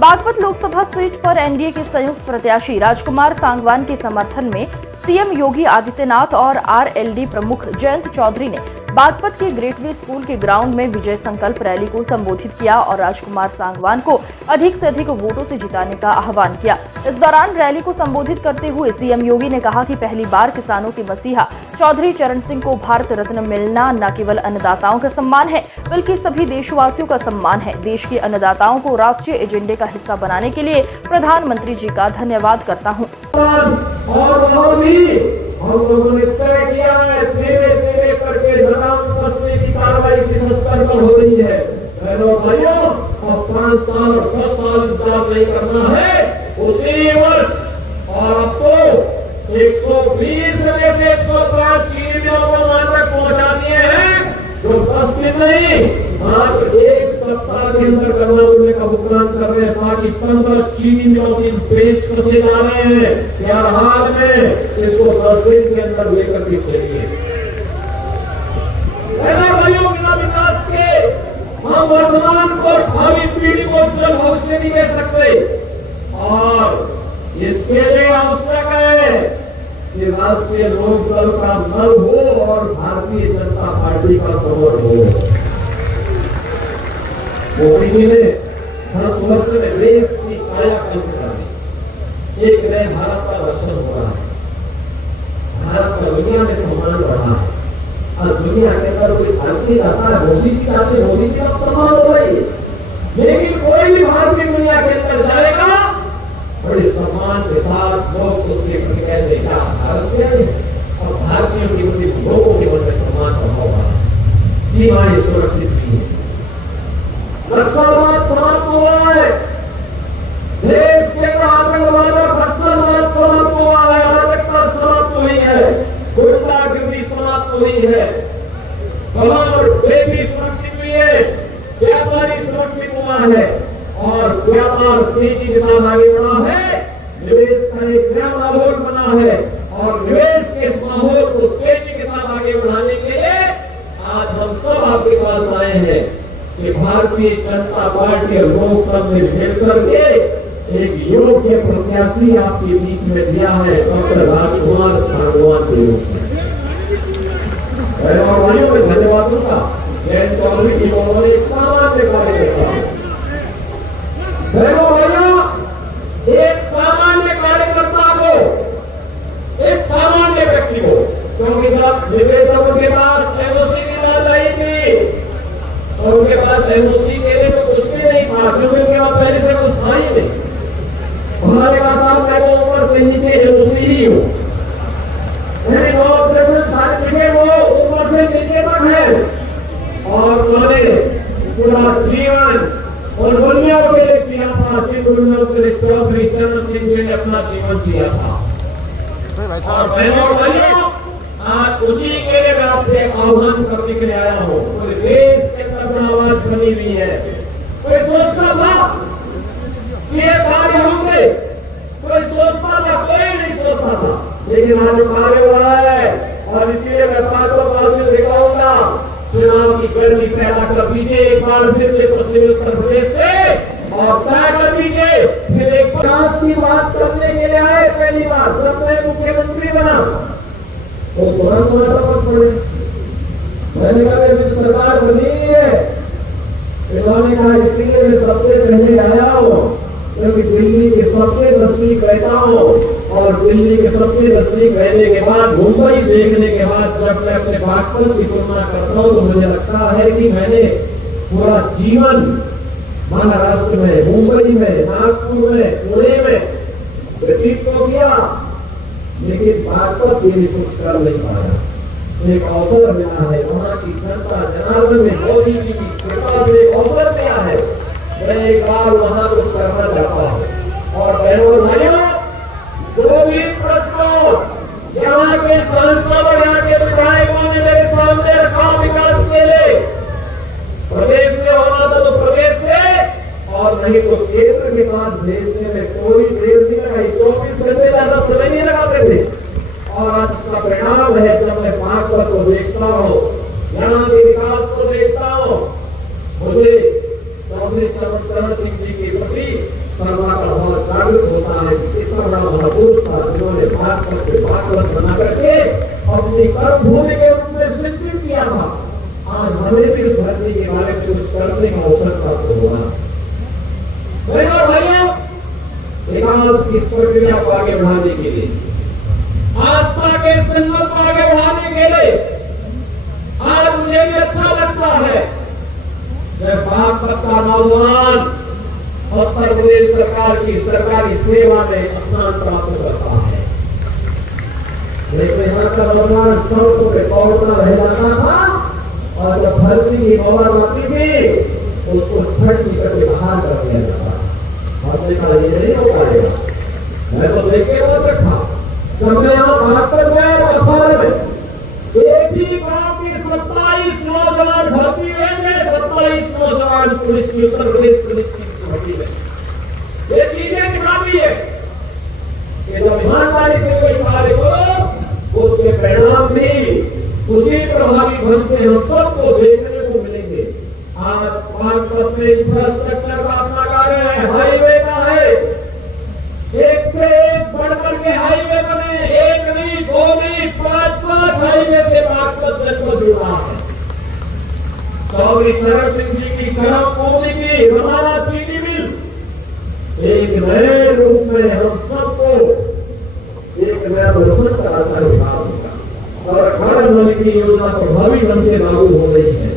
Baghpat Lok Sabha seat पर NDA के संयुक्त प्रत्याशी राजकुमार सांगवान के समर्थन में सीएम योगी आदित्यनाथ और आरएलडी प्रमुख जयंत चौधरी ने बागपत के ग्रेट वे स्कूल के ग्राउंड में विजय संकल्प रैली को संबोधित किया और राजकुमार सांगवान को अधिक से अधिक वोटों से जिताने का आह्वान किया। इस दौरान रैली को संबोधित करते हुए सीएम योगी ने कहा कि पहली बार किसानों के मसीहा चौधरी चरण सिंह को भारत रत्न मिलना न केवल अन्नदाताओं का सम्मान है बल्कि सभी देशवासियों का सम्मान है। देश के अन्नदाताओं को राष्ट्रीय एजेंडे का हिस्सा बनाने के लिए प्रधानमंत्री जी का धन्यवाद करता हूँ। हम लोगों ने तय किया है, धीरे धीरे करके लगाम कसने की कार्रवाई किस स्तर पर हो रही है। बहनों भाइयों, अब 5 साल और 10 साल इंतजार नहीं करना है, उसी वर्ष और अब तो 120 में से 105 चीनी मिलों को मात्र पहुंचा दिए हैं, जो 10 दिन नहीं मात्र 1 सप्ताह के अंदर गन्ना मूल्य का भुगतान कर रहे हैं, ताकि 15 चीनी मिलों की बेच कसे जा रहे हैं। यार हाल में इसको 10 दिन के अंदर लेकर के चलिए। भाइयों, बिना विकास के हम वर्तमान को भावी पीढ़ी को उज्जवल भविष्य नहीं दे सकते और इसके लिए आवश्यक है कि राष्ट्रीय लोकदल का बल हो और भारतीय जनता पार्टी का सपोर्ट हो। मोदी जी ने 10 वर्ष में देश की कायाकल्प करी, एक नए भारत का दर्शन हो रहा है, भारत का दुनिया में सम्मान बढ़ा है। आज दुनिया के अंदर कोई भारतीय जाता है, मोदी जी आते हैं, मोदी जी का सम्मान हो रही है, लेकिन कोई भी भारतीय दुनिया के अंदर जाएगा बड़े सम्मान के साथ लोग उसके प्रति कहते क्या भारत से आए, और भारतीयों के प्रति लोगों के मन में सम्मान का भाव बढ़ा, सीमाएं सुरक्षित भी है, नक्सलवाद समाप्त हुआ है, देश के अंदर आतंकवाद और नक्सलवाद समाप्त हुआ है, अराजकता समाप्त हुई है, गुंडागिरी समाप्त हुई है, बहन और बेटी सुरक्षित हुई है, व्यापारी सुरक्षित हुआ है और व्यापार तेजी के साथ आगे बढ़ा है। निवेश का एक नया माहौल बना है और निवेश के इस माहौल को तेजी के साथ आगे बढ़ाने के लिए आज हम सब आपके पास आए हैं कि भारतीय जनता पार्टी और लोकतंत्र ने मिलकर के एक योग्य प्रत्याशी आपके बीच में दिया है, डॉक्टर राजकुमार सांगवान के रूप में। भाइयों में धन्यवाद दूंगा जयंत चौधरी जी, उन्होंने एक सामान्य कार्यकर्ता, बहनों भाइयों, एक सामान्य कार्यकर्ता को, एक सामान्य व्यक्ति को, क्योंकि जब निवेशकों के पास एनओसी की बात आई थी और उनके पास एनओसी के लिए तो कुछ भी नहीं था, क्योंकि उनके पास पहले से कुछ था ही नहीं। हमारे पास आप मैं वो ऊपर से नीचे एनओसी ही हो, यानी नो ऑब्जेक्शन सर्टिफिकेट वो ऊपर से नीचे तक है और उन्होंने पूरा जीवन और दुनिया के लिए जिया था, जिन दुनिया के लिए चौधरी चरण सिंह जी ने अपना जीवन जिया था। और बहनों और भाइयों, आज उसी के लिए मैं आपसे आह्वान करने के लिए आया हूँ। पूरे देश के अंदर आवाज बनी हुई है। कोई सोचता था कि ये कार्य होंगे, कोई सोचता था, कोई नहीं सोचता था, लेकिन आज कार्य हो रहा है और इसीलिए मैं बातों से कहूंगा, चुनाव की गर्मी पैदा कर दीजिए एक बार फिर से पश्चिमी उत्तर प्रदेश से और तय कर दीजिए। फिर एक विकास की बात करने के लिए आए, पहली बार जब मैं मुख्यमंत्री बना तो तुरंत मत पड़े, मैंने कहा फिर सरकार बनी है, इन्होंने कहा इसीलिए मैं सबसे पहले आया हूँ क्योंकि दिल्ली के सबसे नजदीक रहता हूँ और दिल्ली के सबसे नजदीक रहने के बाद, मुंबई देखने के बाद जब मैं अपने बागपत की तुलना करता हूँ तो मुझे लगता है कि मैंने पूरा जीवन महाराष्ट्र में, मुंबई में, नागपुर में, पुणे में व्यतीत तो किया, लेकिन बागपत के लिए कुछ कर नहीं पाया। एक अवसर मिला है, वहां की जनता जनार्दन में मोदी जी की कृपा से एक अवसर मिला है, मैं एक बार वहां कुछ करना चाहता हूँ। और बहनों और भाइयों, जो भी प्रश्न यहाँ के सांसद और यहाँ के विधायकों ने मेरे सामने रखा विकास के लिए, प्रदेश से होना था तो प्रदेश से और नहीं तो केंद्र के पास भेजने में कोई देर नहीं लगाई, 24 घंटे ज्यादा समय नहीं लगाते थे। और आज उसका परिणाम है, जब मैं बागपत को देखता हूँ, यहाँ के विकास को देखता हूँ, मुझे चौधरी चरण सिंह जी के प्रति होता है कि कितना बड़ा महापुरुष था जिन्होंने भागवत बना करके अपनी कर्मभूमि के रूप में सिंचित किया था। आज हमें भी उस धरती के बारे में कुछ करने का अवसर प्राप्त हुआ। भाइयों, विकास इस प्रक्रिया को आगे बढ़ाने के लिए, आस्था के संकल्प को आगे बढ़ाने के लिए आज मुझे भी अच्छा लगता है जब बागपत का नौजवान उत्तर प्रदेश सरकार की सरकारी सेवा में स्नान प्राप्त करता है। लेकिन यहाँ का नौजवान सड़कों पे दौड़ता रह जाता था और जब भर्ती की खबर आती थी उसको छठ की करके बाहर कर दिया जाता। हमने कहा ये नहीं हो पाएगा। मैं तो देख के बहुत रखा जब मैं यहाँ बागपत में एक ही गांव के 27 नौजवान भर्ती लेंगे, 27 नौजवान पुलिस की, उत्तर प्रदेश पुलिस की भर्ती लेंगे। ये चीजें दिखाती है कि जब ईमानदारी से कोई कार्य करो उसके परिणाम भी उसी प्रभावी ढंग से हम सबको देखने को मिलेंगे। आज बागपत में इंफ्रास्ट्रक्चर का अपना कार्य है, हाईवे का है, एक पे एक बढ़ के हाईवे बने, एक नहीं, दो नहीं, 5 हाईवे से बागपत जनपद जुड़ा है। चौधरी चरण सिंह जी की करम भूमि की हमारा चीनी मिल एक नए रूप में हम सबको एक नया रोशन कराता है विकास का, और घर बनने की योजना प्रभावी ढंग से लागू हो रही है।